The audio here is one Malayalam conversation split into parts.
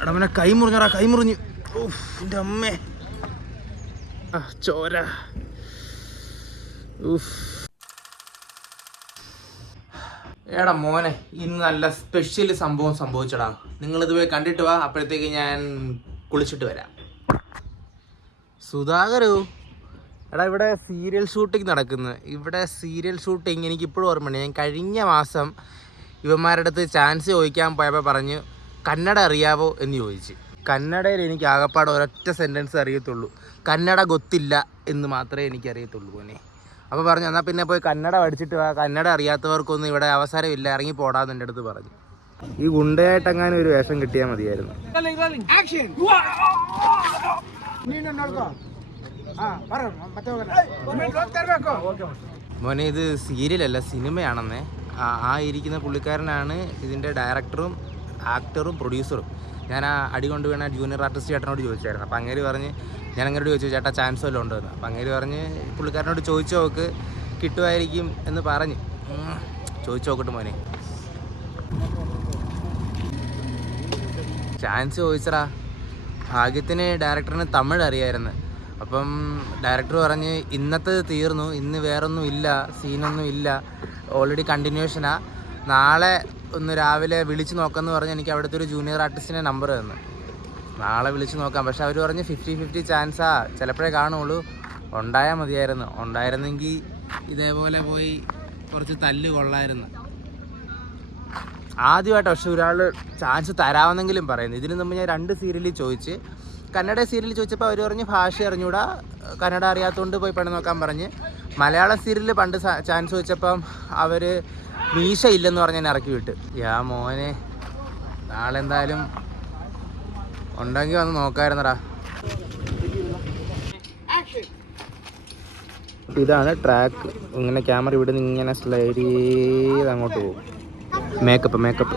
എടമനെ കൈ മുറിഞ്ഞടാ, കൈ മുറിഞ്ഞു. എൻ്റെ അമ്മേ, ചോര. എടാ മോനെ, ഇന്ന് നല്ല സ്പെഷ്യൽ സംഭവം സംഭവിച്ചടാ. നിങ്ങളിത് പോയി കണ്ടിട്ട് വാ, അപ്പോഴത്തേക്ക് ഞാൻ കുളിച്ചിട്ട് വരാം. സുധാകരോ, എടാ ഇവിടെ സീരിയൽ ഷൂട്ടിംഗ് നടക്കുന്നു. ഇവിടെ സീരിയൽ ഷൂട്ടിംഗ് എനിക്കിപ്പോഴും ഓർമ്മയുണ്ട്. ഞാൻ കഴിഞ്ഞ മാസം ഇവന്മാരുടെ അടുത്ത് ചാൻസ് ചോദിക്കാൻ പോയപ്പോൾ പറഞ്ഞു കന്നഡ അറിയാവോ എന്ന് ചോദിച്ച്. കന്നഡയിൽ എനിക്ക് ആകപ്പാടെ ഒരൊറ്റ സെൻറ്റൻസ് അറിയത്തുള്ളൂ, കന്നഡ ഗൊത്തില്ല എന്ന് മാത്രമേ എനിക്കറിയത്തുള്ളൂ മോനെ. അപ്പോൾ പറഞ്ഞു എന്നാൽ പിന്നെ പോയി കന്നഡ പഠിച്ചിട്ട് വാ, കന്നഡ അറിയാത്തവർക്കൊന്നും ഇവിടെ അവസരമില്ല, ഇറങ്ങി പോടാന്ന് എൻ്റെ അടുത്ത് പറഞ്ഞു. ഈ ഗുണ്ടയായിട്ടെങ്ങാനും ഒരു വേഷം കിട്ടിയാൽ മതിയായിരുന്നു. മോനെ ഇത് സീരിയലല്ല, സിനിമയാണെന്നേ. ആ ഇരിക്കുന്ന പുള്ളിക്കാരനാണ് ഇതിൻ്റെ ഡയറക്ടറും ആക്ടറും പ്രൊഡ്യൂസറും. ഞാൻ ആ അടി കൊണ്ട് വീണ ജൂനിയർ ആർട്ടിസ്റ്റ് ചേട്ടനോട് ചോദിച്ചായിരുന്നു. അപ്പം അങ്ങേര് പറഞ്ഞ്, ഞാൻ അങ്ങോട്ട് ചോദിച്ചു ചേട്ടാ ചാൻസ് വല്ലതും ഉണ്ടോ എന്ന്. അപ്പം അങ്ങേര് പറഞ്ഞ് പുള്ളിക്കാരനോട് ചോദിച്ചു നോക്ക്, കിട്ടുമായിരിക്കും എന്ന് പറഞ്ഞ്. ചോദിച്ചു നോക്കട്ടെ മോനെ. ചാൻസ് ചോദിച്ചടാ. ഭാഗ്യത്തിന് ഡയറക്ടറിന് തമിഴ് അറിയായിരുന്നു. അപ്പം ഡയറക്ടർ പറഞ്ഞ് ഇന്നത്തെ തീർന്നു, ഇന്ന് വേറൊന്നും ഇല്ല, സീനൊന്നും ഇല്ല, ഓൾറെഡി കണ്ടിന്യൂഷനാ, നാളെ ഒന്ന് രാവിലെ വിളിച്ച് നോക്കാമെന്ന് പറഞ്ഞ് എനിക്ക് അവിടുത്തെ ഒരു ജൂനിയർ ആർട്ടിസ്റ്റിൻ്റെ നമ്പർ തന്നു. നാളെ വിളിച്ച് നോക്കാം. പക്ഷെ അവർ പറഞ്ഞ് 50-50 ചാൻസാ, ചിലപ്പോഴേ കാണുള്ളൂ. ഉണ്ടായാൽ മതിയായിരുന്നു. ഉണ്ടായിരുന്നെങ്കിൽ ഇതേപോലെ പോയി കുറച്ച് തല്ല് കൊള്ളായിരുന്നു. ആദ്യമായിട്ട് പക്ഷെ ഒരാൾ ചാൻസ് തരാമെന്നെങ്കിലും പറയുന്നു. ഇതിന് മുമ്പ് ഞാൻ 2 സീരിയലിൽ ചോദിച്ച്. കന്നഡ സീരിയൽ ചോദിച്ചപ്പോൾ അവർ പറഞ്ഞ് ഭാഷ അറിഞ്ഞൂടാ, കന്നഡ അറിയാത്തതുകൊണ്ട് പോയി പണി നോക്കാൻ പറഞ്ഞ്. മലയാള സീരിയലിൽ പണ്ട് ചാൻസ് ചോദിച്ചപ്പം അവർ മീശ ഇല്ലെന്ന് പറഞ്ഞ് എന്നെ ഇറക്കി വിട്ട്. യാ മോനെ, നാളെ എന്തായാലും ഉണ്ടെങ്കിൽ വന്ന് നോക്കാമായിരുന്നടാ. ഇതാണ് ട്രാക്ക്. ഇങ്ങനെ ക്യാമറ ഇവിടെ നിന്ന് ഇങ്ങനെ സ്ലൈഡ് ചെയ്ത് അങ്ങോട്ട് പോകും. മേക്കപ്പ്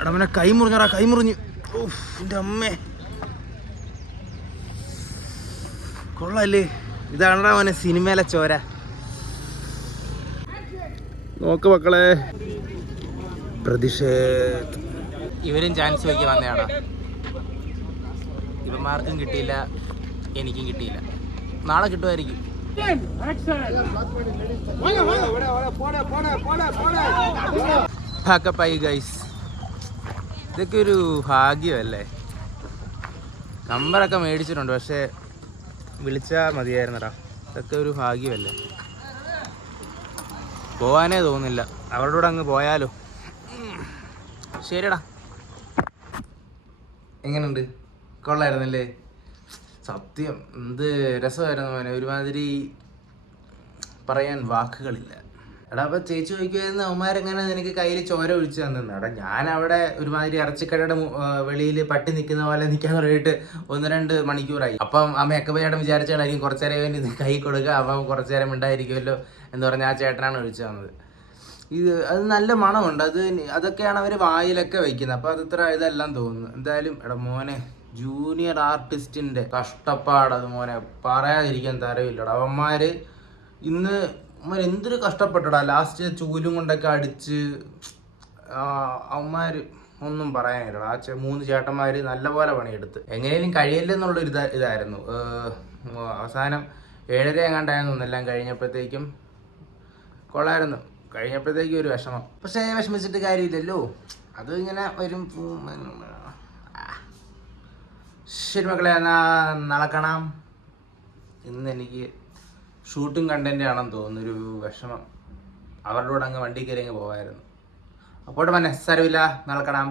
എടമനെ കൈ മുറിഞ്ഞടാ, കൈ മുറിഞ്ഞു. എൻ്റെ അമ്മേ, കൊള്ളാല്ലേ. ഇതാണടാ മോനെ സിനിമയിലെ ചോര. നോക്ക് മക്കളെ, പ്രതിഷേധ്. ഇവരും ചാൻസ് വയ്ക്കാൻ വന്നയാടാ. ഇവന്മാർക്കും കിട്ടിയില്ല, എനിക്കും കിട്ടിയില്ല. നാളെ കിട്ടുമായിരിക്കും. പാക്കപ്പായി ഗൈസ്, ഇതൊക്കെ ഒരു ഭാഗ്യമല്ലേ. നമ്പറൊക്കെ മേടിച്ചിട്ടുണ്ട്, പക്ഷേ വിളിച്ചാൽ മതിയായിരുന്നടാ. ഇതൊക്കെ ഒരു ഭാഗ്യമല്ലേ. പോവാനേ തോന്നുന്നില്ല. അവരുടെ കൂടെ അങ്ങ് പോയാലോ. ശരിടാ. എങ്ങനെയുണ്ട്? കൊള്ളായിരുന്നല്ലേ? സത്യം എന്ത് രസമായിരുന്നു മോനെ. ഒരുമാതിരി പറയാൻ വാക്കുകളില്ല. എടാ അപ്പോൾ ചേച്ചി ചോദിക്കുമായിരുന്നു അവന്മാരെങ്ങനെ നിനക്ക് കയ്യിൽ ചോര ഒഴിച്ച് തന്നെന്ന്. എടാ ഞാൻ അവിടെ ഒരുമാതിരി ഇറച്ചിക്കടയുടെ വെളിയിൽ പട്ടി നിൽക്കുന്ന പോലെ നിൽക്കാൻ തുടങ്ങിയിട്ട് 1-2 മണിക്കൂറായി. അപ്പം ആ മേക്കപ്പ് ചേട്ടൻ വിചാരിച്ചാലായിരിക്കും കുറച്ച് നേരം വേണ്ടി കൈ കൊടുക്കുക, അപ്പം കുറച്ച് നേരം ഉണ്ടായിരിക്കുമല്ലോ എന്ന് പറഞ്ഞാൽ ആ ചേട്ടനാണ് ഒഴിച്ചു തന്നത്. അത് നല്ല മണമുണ്ട്. അതൊക്കെയാണ് അവർ വായിലൊക്കെ വയ്ക്കുന്നത്. അപ്പോൾ അത് ഇത്ര ഇതെല്ലാം തോന്നുന്നു. എന്തായാലും എടാ മോനെ, ജൂനിയർ ആർട്ടിസ്റ്റിൻ്റെ കഷ്ടപ്പാട് അത് മോനെ പറയാതിരിക്കാൻ തരവില്ലടാ. അവന്മാർ ഇന്ന് എന്തൊരു കഷ്ടപ്പെട്ടടാ. ലാസ്റ്റ് ചൂലും കൊണ്ടൊക്കെ അടിച്ച് അവന്മാർ ഒന്നും പറയാനില്ലടാ. ആ 3 ചേട്ടന്മാർ നല്ലപോലെ പണിയെടുത്ത് എങ്ങനെയും കഴിയില്ലെന്നുള്ളൊരു ഇതായിരുന്നു. അവസാനം 7:30 എങ്ങാണ്ടായിരുന്നു എല്ലാം കഴിഞ്ഞപ്പോഴത്തേക്കും. കൊള്ളായിരുന്നു. കഴിഞ്ഞപ്പോഴത്തേക്കും ഒരു വിഷമം. പക്ഷേ വിഷമിച്ചിട്ട് കാര്യമില്ലല്ലോ, അത് ഇങ്ങനെ വരും. ശരി മക്കളെ, നാളെ കാണാം. ഇന്ന് എനിക്ക് ഷൂട്ടിംഗ് കണ്ടന്റ് ആണെന്ന് തോന്നുന്നു. ഒരു വിഷമം. അവരുടെ കൂടെ അങ്ങ് വണ്ടി കയറി അങ്ങ് പോകാമായിരുന്നു. അപ്പോൾ സാരമില്ല, നാളെ കാണാം.